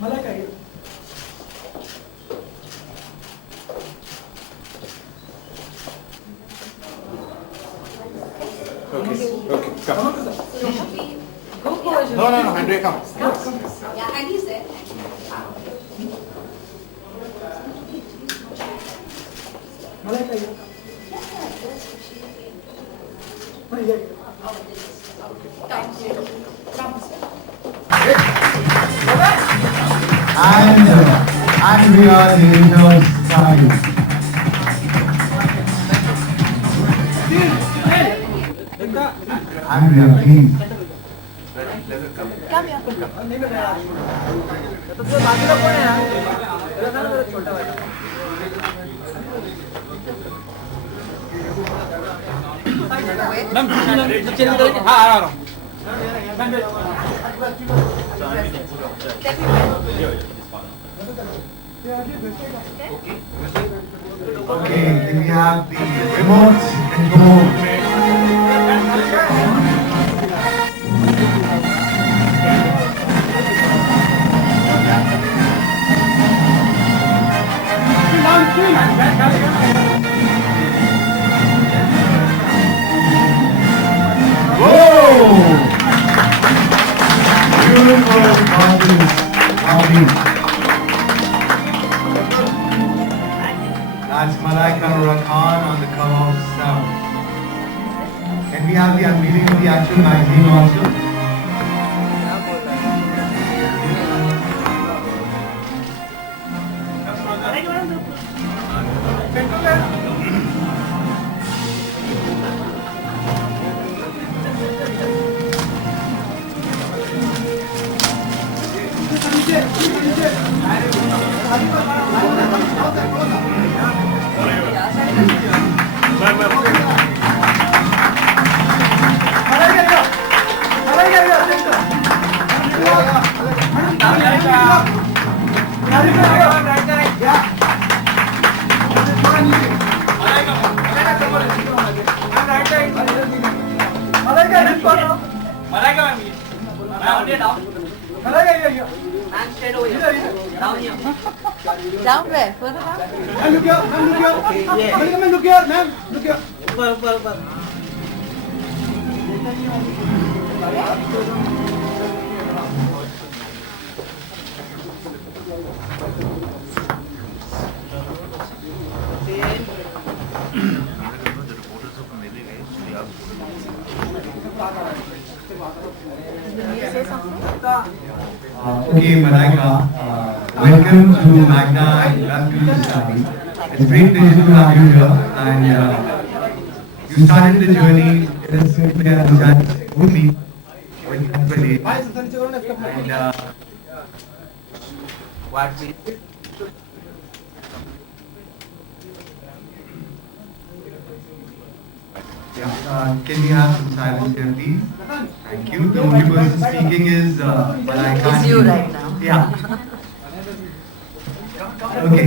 Malaika. Okay, come. No, Andre, come. Yeah, and he's there. Malaika. And we are the interns starting. And we are clean. Okay, then we have the remote control. That's Malaika on the cover of Sound. Can we have the unveiling of the actual magazine also? Down where? Further down? Ma'am, look here. Ma'am, look here. Ma'am, look here. Ma'am, look here. Okay, Malaika, welcome to Magna and welcome to Study. It's a great pleasure to have you here, and you started the journey with me when you were 28. And what we can we have some silence here, please? Thank you. The only person speaking is Malaika. It's you right now. Yeah. Okay.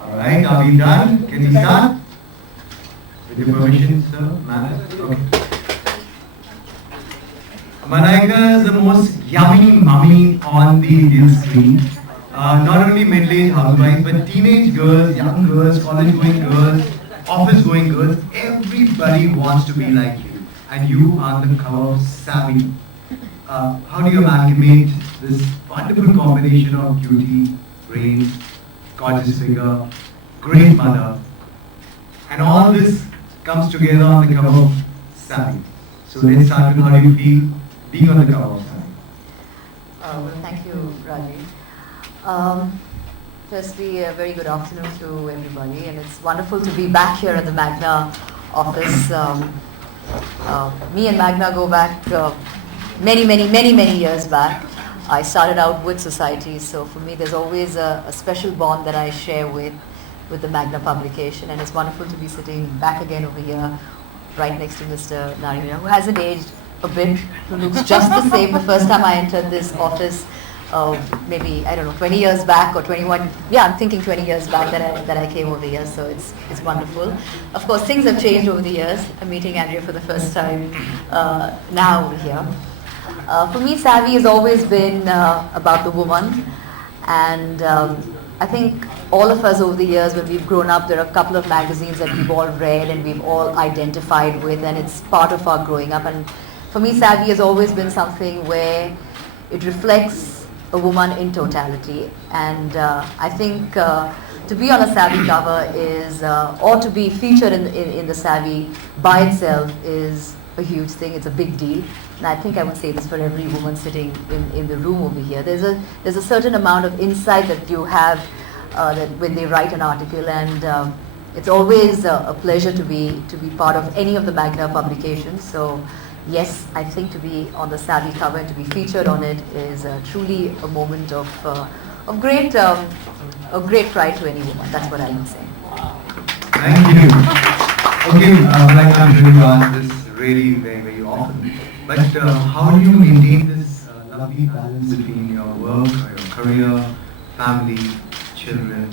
All right. Are we done? Can we start? With your permission, sir, ma'am. Okay. Malaika is the most yummy mummy on the Indian screen. Not only middle-aged housewives, but teenage girls, young girls, college-going girls, office-going girls, everybody wants to be like you. And you are the cover of Savvy. How do you amalgamate this wonderful combination of beauty, brains, gorgeous figure, great mother, and all this comes together on the cover of Savvy? So let's start with how do you feel being on the cover of Savvy? Thank you, Rajeev. Firstly, a very good afternoon to everybody, and it's wonderful to be back here at the Magna office. Me and Magna go back many years back. I started out with society, so for me there's always a special bond that I share with the Magna publication, and it's wonderful to be sitting back again over here, right next to Mr. Narayana, who hasn't aged a bit, who looks just the same. The first time I entered this office, maybe, I don't know, 20 years back or 21, yeah, I'm thinking 20 years back that I came over here, so it's wonderful. Of course, things have changed over the years. I'm meeting Andrea for the first time now over here. For me, Savvy has always been about the woman, and I think all of us over the years, when we've grown up, there are a couple of magazines that we've all read and we've all identified with, and it's part of our growing up. And for me, Savvy has always been something where it reflects a woman in totality, and I think to be on a Savvy cover is, or to be featured in the Savvy by itself is a huge thing. It's a big deal, and I think I would say this for every woman sitting in the room over here. There's a certain amount of insight that you have that when they write an article, and it's always a pleasure to be part of any of the Magna publications. So yes, I think to be on the Savvy cover and to be featured on it is truly a moment of great pride to any woman. That's what I would say. Thank you. Okay, Malaika, I'm sure you ask this really very, very often. But how do you maintain this lovely balance between your work, your career, family, children?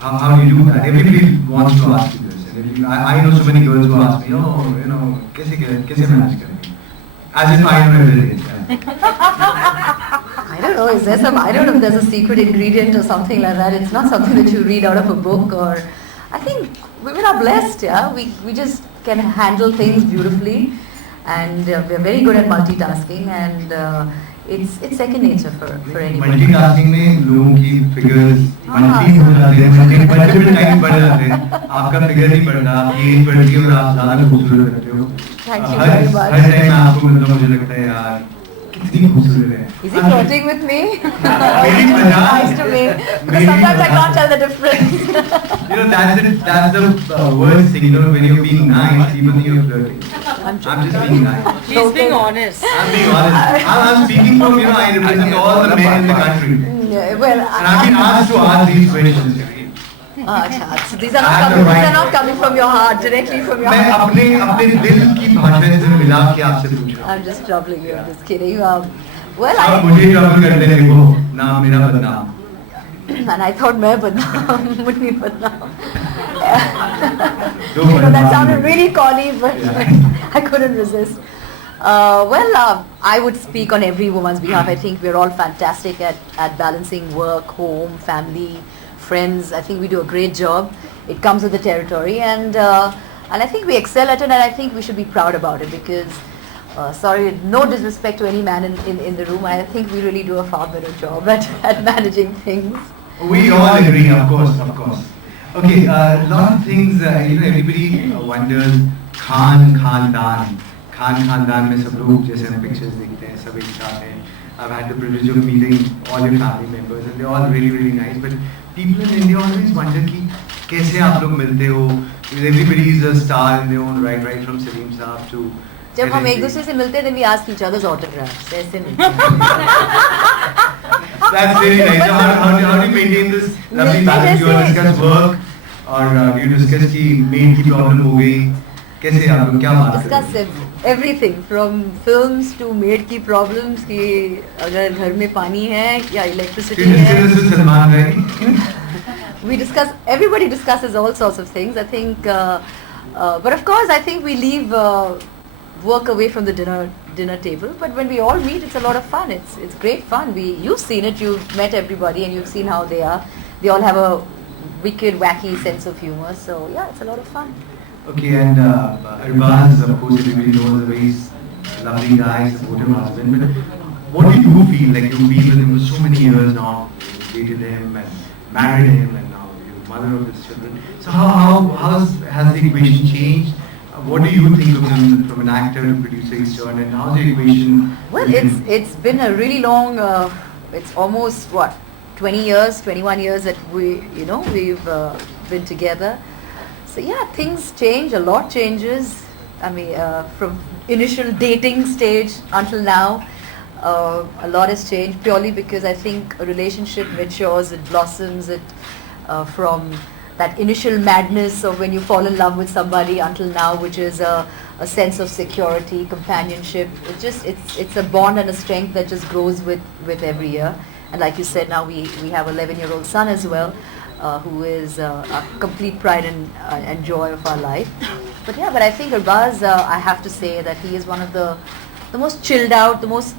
How do you do that? Everybody wants to ask you this. I know so many girls who ask me, oh, you know, kaise manage karenge? As if I know everything. I don't know, is there some, I don't know if there's a secret ingredient or something like that. It's not something that you read out of a book, or I think women are blessed, yeah. We just can handle things beautifully, and we're very good at multitasking, and it's second nature for anyone. Multitasking में लोगों की figures multi हो जाते हैं, multiple times बढ़ जाते हैं. आपका figure नहीं बढ़ता, आपकी age बढ़ती है और आप ज़्यादा खूबसूरत लगते हो. Thank you very much. Her time मैं आपको मिलता हूँ, मुझे लगता है यार कितनी खूबसूरत है. Is he flirting with me? मेरी मजाक. Nice to me. Because sometimes I can't tell the difference. You know, that's the worst thing, you know, when you're being nice, even though you're flirting. I'm just being nice. He's being honest. I'm being honest. I'm speaking from, you know, I represent all the men in the country. Yeah, well, And I've been asked to ask these questions. अच्छा, so these are not coming from your heart, directly from your मैं heart. अपने दिल की भाषा से मिला के आपसे पूछ रहा हूँ. I'm just troubling you. I'm just kidding. Well, आप मुझे ट्रबल करते हैं वो नाम मेरा बदनाम. and I thought मैं बदनाम, मुन्नी बदनाम. Don't You know, that worry. sounded really corny, but I couldn't resist. I would speak on every woman's behalf. I think we're all fantastic at balancing work, home, family, friends. I think we do a great job. It comes with the territory, and I think we excel at it, and I think we should be proud about it, because sorry, no disrespect to any man in the room, I think we really do a far better job at managing things. We all agree, of course, of course. Okay, a lot of things, you know, everybody wonders, खानदान में सब लोग जैसे हम pictures देखते हैं, सब एक साथ हैं. I've had the privilege of meeting all your family members, and they're all really, really nice. But people in India always wonder कि कैसे आप लोग मिलते हो? Because everybody is a star in their own right from Salim Saab to. जब हम एक दूसरे से मिलते हैं, then we ask each other's autographs. ऐसे मिलते हैं. That's very nice. So how do you maintain this lovely balance? Do you all discuss work, or do you discuss कि maid की problem हो गई? कैसे आप लोग क्या बात करते Discuss everything from films to maid की problems, कि अगर घर में पानी है या electricity हैं? है. Discuss with Salman, right? We discuss. Everybody discusses all sorts of things. I think, but of course, I think we leave work away from the dinner table. But when we all meet, it's a lot of fun. It's great fun. You've seen it. You've met everybody, and you've seen how they are. They all have a wicked, wacky sense of humor. So yeah, it's a lot of fun. Okay, and Arbaz, of course, everybody knows, a very lovely guy, supportive husband. But what do you feel? Like you've been with him for so many years now, you dated him and married him, and now you're mother of his children. So has the equation changed? What do you think of him from an actor to producer he's turned, and how's the equation? Well, it's been a really long. It's almost 20 years, 21 years that we've been together. So yeah, things change. A lot changes. I mean, from initial dating stage until now, a lot has changed. Purely because I think a relationship matures, it blossoms. From that initial madness of when you fall in love with somebody until now, which is a a sense of security, companionship. It's a bond and a strength that just grows with every year. And like you said, now we have an 11-year-old son as well, who is a complete pride and joy of our life. But yeah, but I think Arbaz, I have to say that he is one of the most chilled out, the most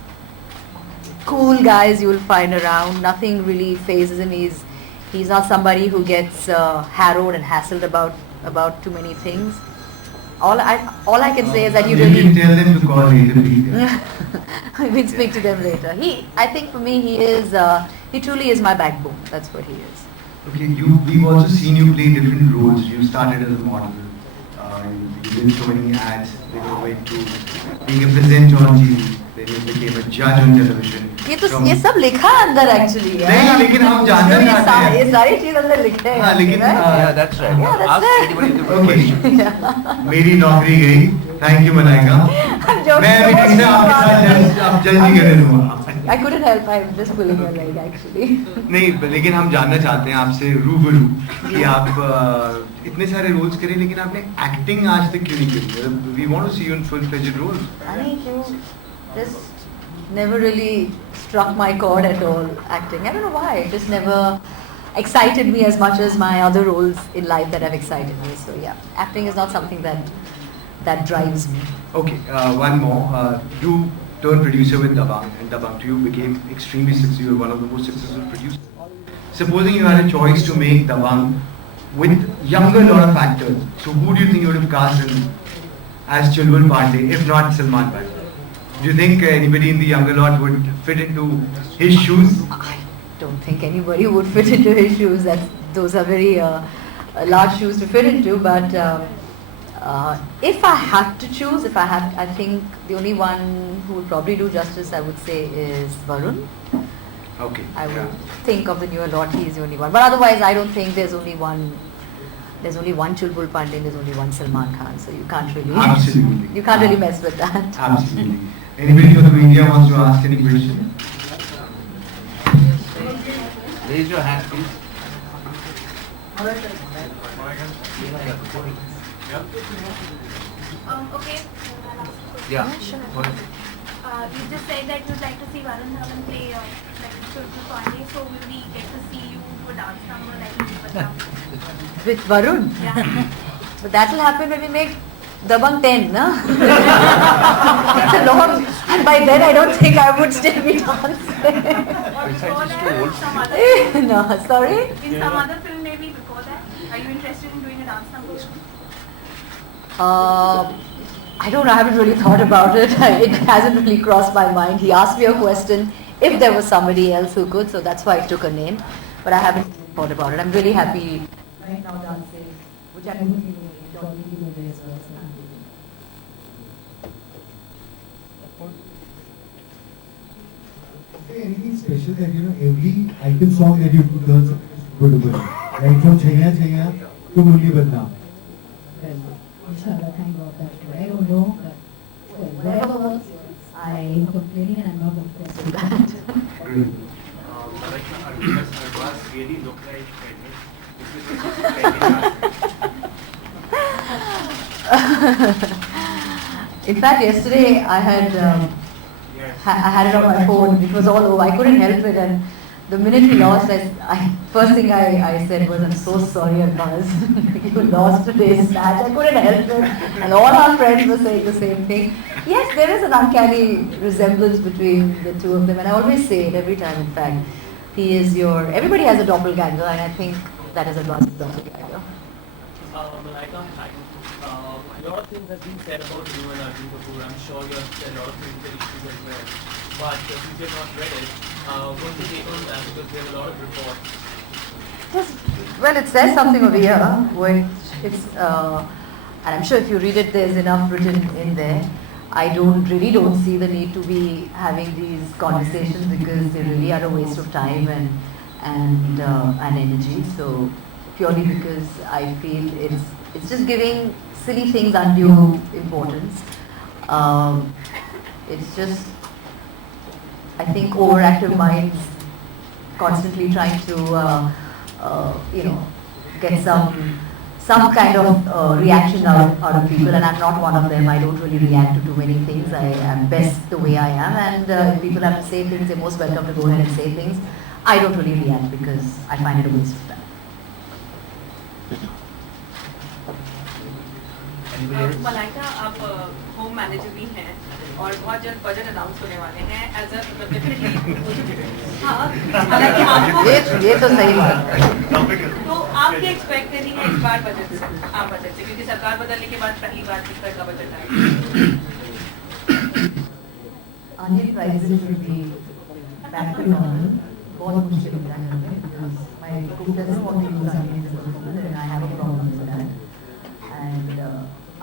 cool guys you will find around. Nothing really phases him. He's not somebody who gets harrowed and hassled about too many things. All I can say is that you really tell them to call later. I will speak to them later. I think for me, he truly is my backbone. That's what he is. Okay, we've also seen you play different roles. You started as a model. You did so many ads. Then you went to being a presenter on TV. Then you became a judge on television. ये सब लिखा है अंदर actually. नहीं, लेकिन हम जानना चाहते हैं. ये सारी चीज़ अंदर लिखे हैं. हाँ, लेकिन Yeah, that's right. Yeah, that's Ask it. anybody the question. मेरी नौकरी गई. Thank you, Malaika. मैं भी ठीक से आपके साथ जज नहीं करने दूँगा. I couldn't help. I'm just pulling your leg actually. नहीं, लेकिन हम जानना चाहते हैं आपसे रूबरू कि आप इतने सारे रोल्स करे लेकिन आपने एक्टिंग आज तक क्यों नहीं की? We want to see you in full-fledged roles. I think you just never really struck my chord at all, acting. I don't know why. It just never excited me as much as my other roles in life that have excited me. So yeah, acting is not something that drives me. Okay, one more. You turned producer with Dabang, and Dabang 2 became extremely successful. You were one of the most successful producers. Supposing you had a choice to make Dabang with younger lot of actors, so who do you think you would have cast in as Chulbul Pandey, if not Salman Bhai? Do you think anybody in the younger lot would fit into his shoes? I don't think anybody would fit into his shoes. Those are very large shoes to fit into. But if I had to choose, I think the only one who would probably do justice, I would say, is Varun. Okay. I would think of the newer lot. He is the only one. But otherwise, I don't think there's only one. There's only one Chulbul Pandey. There's only one Salman Khan. So you can't really. Absolutely. You can't really mess with that. Absolutely. Anybody from India wants to ask any question? Raise your hand, please. Okay. Yeah. Sure. Go ahead. You just said that you'd like to see Varun Dhawan play like Chulbul Pandey, so will we get to see you do a dance number like you did? With Varun. Yeah. But that will happen when we make Dabang 10, no? It's a long, and by then I don't think I would still be dancing. Or before that, some other No, sorry? in some other film maybe before that. Are you interested in doing a dance number? I don't know, I haven't really thought about it. It hasn't really crossed my mind. He asked me a question if there was somebody else who could, so that's why I took a name. But I haven't thought about it. I'm really happy right now dancing, which I'm doing as well. Anything special that every item song that you put down is good, right from Chaya Chaya to Mulli Badnaam. Inshallah, thank God that too. I don't know, but whatever works, I am complaining and I'm not impressed with that. Malaika, Arbaz really look like In fact, yesterday I had I had it on my phone. It was all over. I couldn't help it, and the minute he lost, first thing I said was, "I'm so sorry, Arbaz. You lost today's match." I couldn't help it, and all our friends were saying the same thing. Yes, there is an uncanny resemblance between the two of them, and I always say it every time. In fact, he is everybody has a doppelganger, and I think that is Arbaz's doppelganger. Malaika, a lot of things have been said about you and Arjun Kapoor. I'm sure you have said a lot of critical issues as well. But since you have not read it, what's your take on that? Because there are a lot of reports. Yes, well, it says something over here, which it's, and I'm sure if you read it, there's enough written in there. I really don't see the need to be having these conversations because they really are a waste of time and energy. So purely because I feel it's just giving silly things undue importance. It's just, I think, overactive minds constantly trying to, get some kind of reaction out of people, and I'm not one of them. I don't really react to too many things. I am best the way I am, and if people have to say things, they're most welcome to go ahead and say things. I don't really react because I find it a waste of time. Anybody else? Malaika, आप home manager भी हैं और बहुत जल्द budget announce होने वाले हैं as a definitely हाँ हालांकि आपको ये तो सही बात है। तो आप क्या एक्सपेक्ट करेंगे इस बार बजट से आप बजट से क्योंकि सरकार बदलने के बाद पहली बार इस तरह का बजट आएगा Onion prices will be back to normal. बहुत मुश्किल होता है हमें because my cook doesn't want to use onions in the food and I have a problem with that. And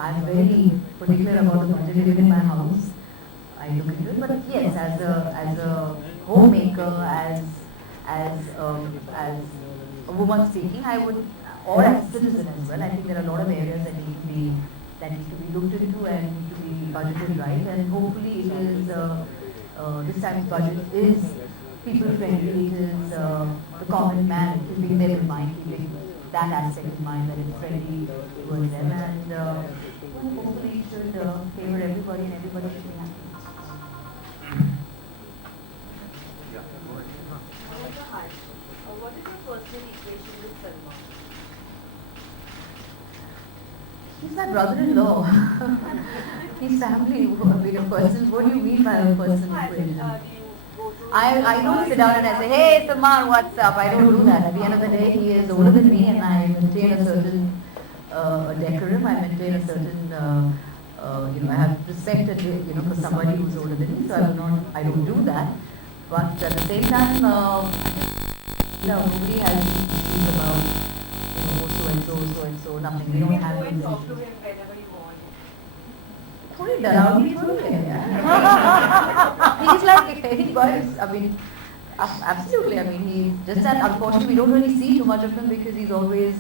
I'm very particular about the budget even in my house. I look into it, but yes, as a homemaker, as a woman speaking, I would, or as a citizen as well, I think there are a lot of areas that need to be looked into and need to be budgeted right, and hopefully it is this time's budget is people friendly, it is the common man keeping them in mind, keeping that aspect in mind, that it's friendly towards them, and hopefully it should favor everybody and everybody should be happy. What is your personal equation with Salman? He's my brother-in-law. He's family. What do you mean by a personal equation? I don't sit down and I say, hey Salman, what's up? I don't do that. At the end of the day, he is older than me and I maintain a certain decorum. I maintain a certain, I have respect, for somebody who's older than me. So I don't do that. But at the same time, nobody has issues about, so and so, nothing. We don't have You any can talk to issues. him whenever you want. थोड़ी डरावनी थोड़ी है यार। He's like anybody. I mean, absolutely. I mean, he's just that. Unfortunately, we don't really see too much of him because he's always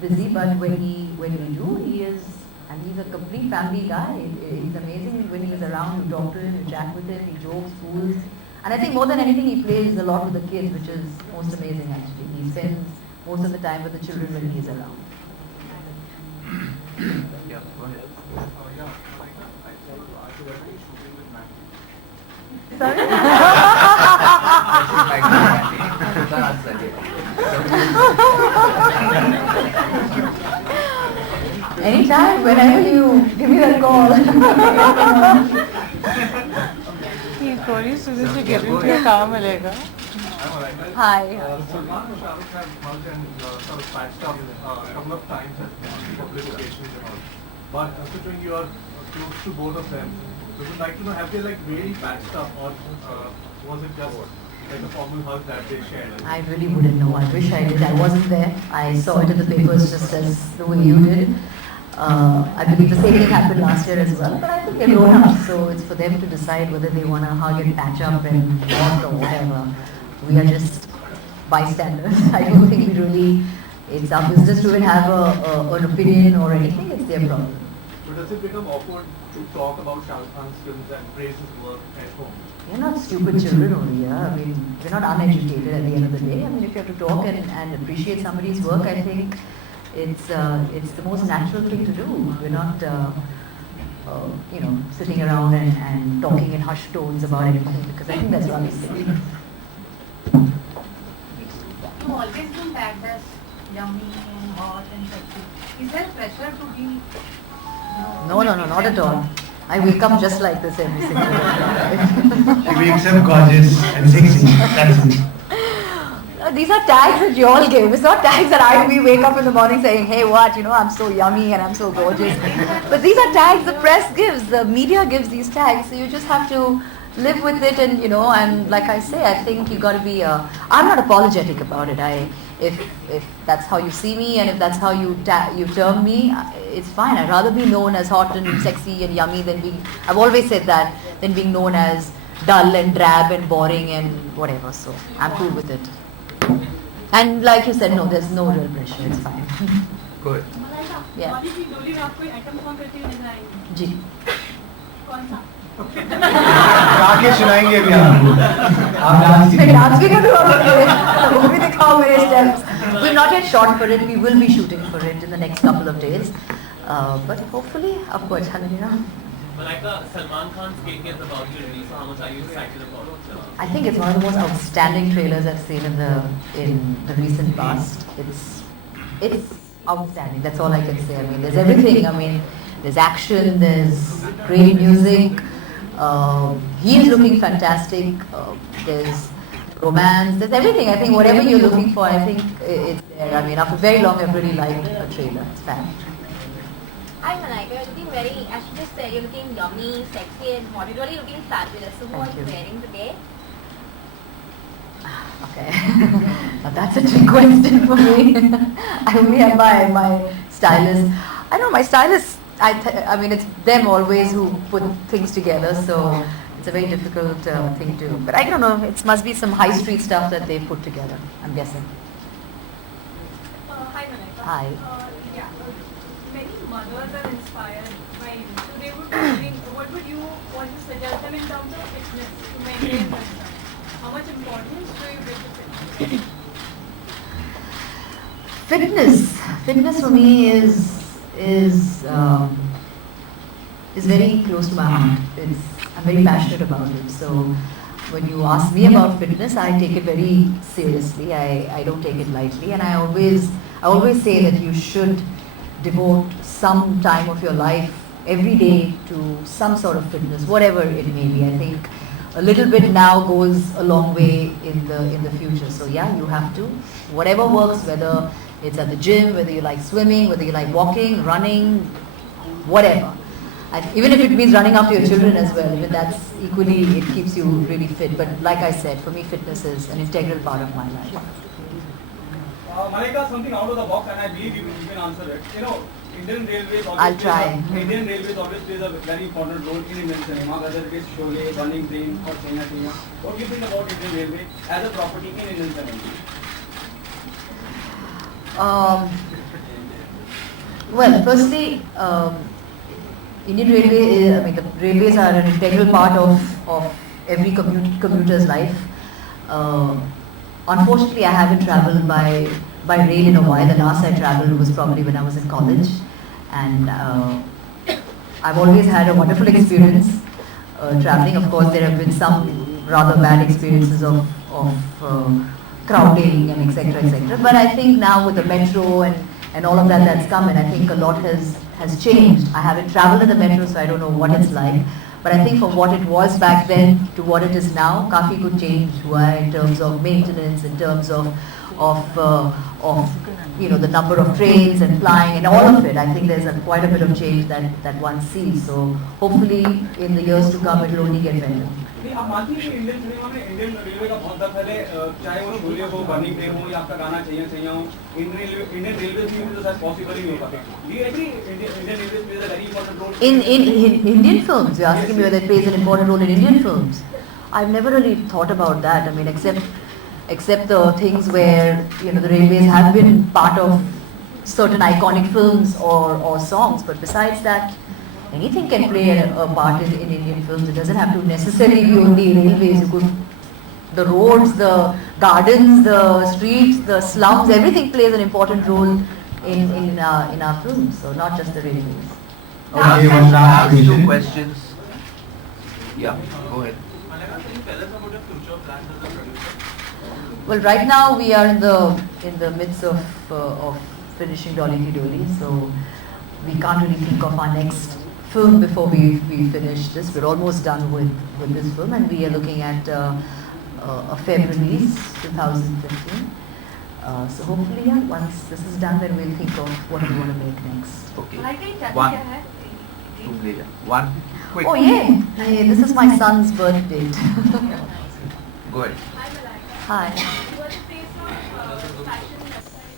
busy. But when we do, he is, and he's a complete family guy. He's amazing when he's around. You talk to him, you chat with him, he jokes, fools, and I think more than anything, he plays a lot with the kids, which is most amazing actually. He spends most of the time with the children when he's around. Yeah, go ahead. Sorry? Anytime, whenever you give me that call. थोड़ी सुबह से गिरने का काम मिलेगा। Hi. Salman and Shah Rukh have mugged and sort of patched up a couple of times at public occasions and all. But considering you are close to both of them, we would like to know, have they like really patched up or was it just like a formal hug that they shared? I really wouldn't know. I wish I did. I wasn't there. I saw it in the papers just as the way you did. I believe the same thing happened last year as well, but I think they're grown up, so it's for them to decide whether they want to hug and patch up and want or whatever. We are just bystanders. I don't think we really, it's our business to even have an opinion or anything. It's their problem. But does it become awkward to talk about Shah Rukh Khan's films and praise his work at home? We're not stupid children over here. I mean, we're not uneducated at the end of the day. I mean, if you have to talk and appreciate somebody's work, I think it's the most natural thing to do. We're not, sitting around and talking in hushed tones about anything, because I think that's really silly. You've always been tagged as yummy and hot and sexy. Is there pressure to be? No, not at all. I wake up just like this every single day. She wakes up gorgeous and sexy. That's it. These are tags that you all give. It's not tags that we wake up in the morning saying, hey, I'm so yummy and I'm so gorgeous. But these are tags the press gives, the media gives these tags. So you just have to live with it and, and like I say, I think you got to be, I'm not apologetic about it. If that's how you see me and if that's how you term me, it's fine. I'd rather be known as hot and sexy and yummy than I've always said that, than being known as dull and drab and boring and whatever. So I'm cool with it. And like you said, no, there's no real pressure. It's fine. Good. Yeah. जी. गा के सुनाएंगे अभी आपको। आप dance मैं dance भी करूँ, वो भी दिखाओ मेरे steps. We've not yet shot for it. We will be shooting for it in the next couple of days. But hopefully, आपको अच्छा लगेगा. Malaika, Salman Khan's cake is about to release. So how much are you excited about? I think it's one of the most outstanding trailers I've seen in the recent past. It's outstanding. That's all I can say. I mean, there's everything. I mean, there's action. There's great music. He is looking fantastic. There's romance. There's everything. I think whatever you're looking for, I think it's there. I mean, after very long, I've really liked a trailer. It's fab. Hi Malaika, you're looking very, as you just said, you're looking yummy, sexy and hot. You're really looking fabulous. So what are you wearing today? Okay. Now that's a trick question for me. I only have my stylist. I don't know, my stylist, I mean, it's them always who put things together, so it's a very difficult thing to, but I don't know, it must be some high street stuff that they put together, I'm guessing. Hi Malaika. Hi. Yeah, many mothers are inspired by you. So they would be doing, what would you want to suggest them in terms of fitness to maintain themselves? How much importance do you give to fitness? Fitness for me is very close to my heart. I'm very passionate about it. So when you ask me about fitness, I take it very seriously. I don't take it lightly, and I always say that you should devote some time of your life every day to some sort of fitness, whatever it may be. I think a little bit now goes a long way in the future. So yeah, you have to, whatever works, whether it's at the gym, whether you like swimming, whether you like walking, running, whatever. And even if it means running after your children as well, even that's equally, it keeps you really fit. But like I said, for me fitness is an integral part of my life. Malaika, something out of the box, and I believe you can answer it. You know, Indian Railways I'll try. Indian Railways always plays a very important role in Indian cinema, whether it is Sholay, Burning Train or Chenya Chenya. What do you think about Indian Railway as a property in Indian cinema? Well, firstly, Indian Railway, I mean, the railways are an integral part of every commuter's life. Unfortunately, I haven't traveled by rail in a while. The last I traveled was probably when I was in college, and I've always had a wonderful experience traveling. Of course, there have been some rather bad experiences of crowding and etc. etc. But I think now with the metro and all of that that's come in, I think a lot has changed. I haven't traveled in the metro, so I don't know what it's like. But I think from what it was back then to what it is now, काफी कुछ change हुआ है in terms of maintenance, in terms of you know, the number of trains and flying and all of it. I think there's quite a bit of change that one sees. So hopefully in the years to come it will only get better. आप मानती हैं कि Indian cinema में Indian railway का बहुत दखल है, चाहे वो शोले हो, बर्निंग ट्रेन हो या आपका गाना चाहिए चाहिए हो, इंडियन रेलवे में तो शायद पॉसिबल ही नहीं हो पाएगा. Do you agree Indian Railways plays a very important role? In Indian films, you're asking me whether it plays an important role in Indian films. I've never really thought about that. I mean, except the things where, you know, the railways have been part of certain iconic films or songs, but besides that, anything can play a part in Indian films. It doesn't have to necessarily be only railways. You could, the roads, the gardens, the streets, the slums, everything plays an important role in our films. So not just the railways. Okay, one last question. 2 questions. Yeah, go ahead. Malaika, can you tell us about your future plans as a producer? Well, right now we are in the midst of finishing Dolly Ki Dolly, so we can't really think of our next film before we finish this. We're almost done with this film, and we are looking at a Feb release, 2015. So hopefully, yeah, once this is done, then we'll think of what we want to make next. Okay. One. One. Quick. Oh yeah, this is my son's birth date. Go ahead. Hi. You were the face of fashion website,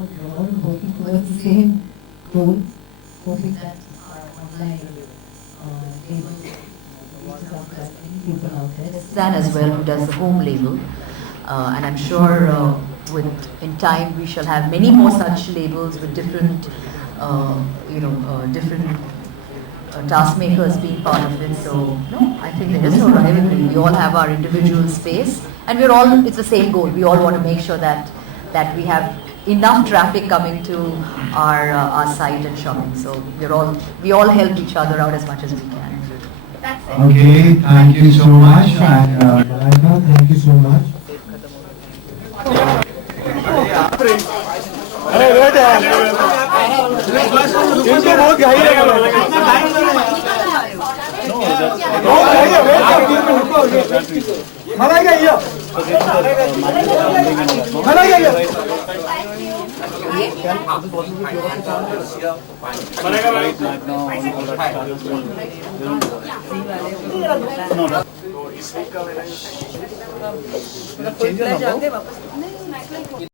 We're all working towards the same goal, hoping that our online label reaches out to as many people out there. Zan as well, who does the home label, and I'm sure in time we shall have many more such labels with different different task makers being part of it. So no, I think there is no rivalry. We all have our individual space, and we're all, it's the same goal. We all want to make sure that we have enough traffic coming to our site and shopping. So we all help each other out as much as we can. That's it. Okay, thank you so much. And Malaika, thank you so much. Full-fledged आते वापस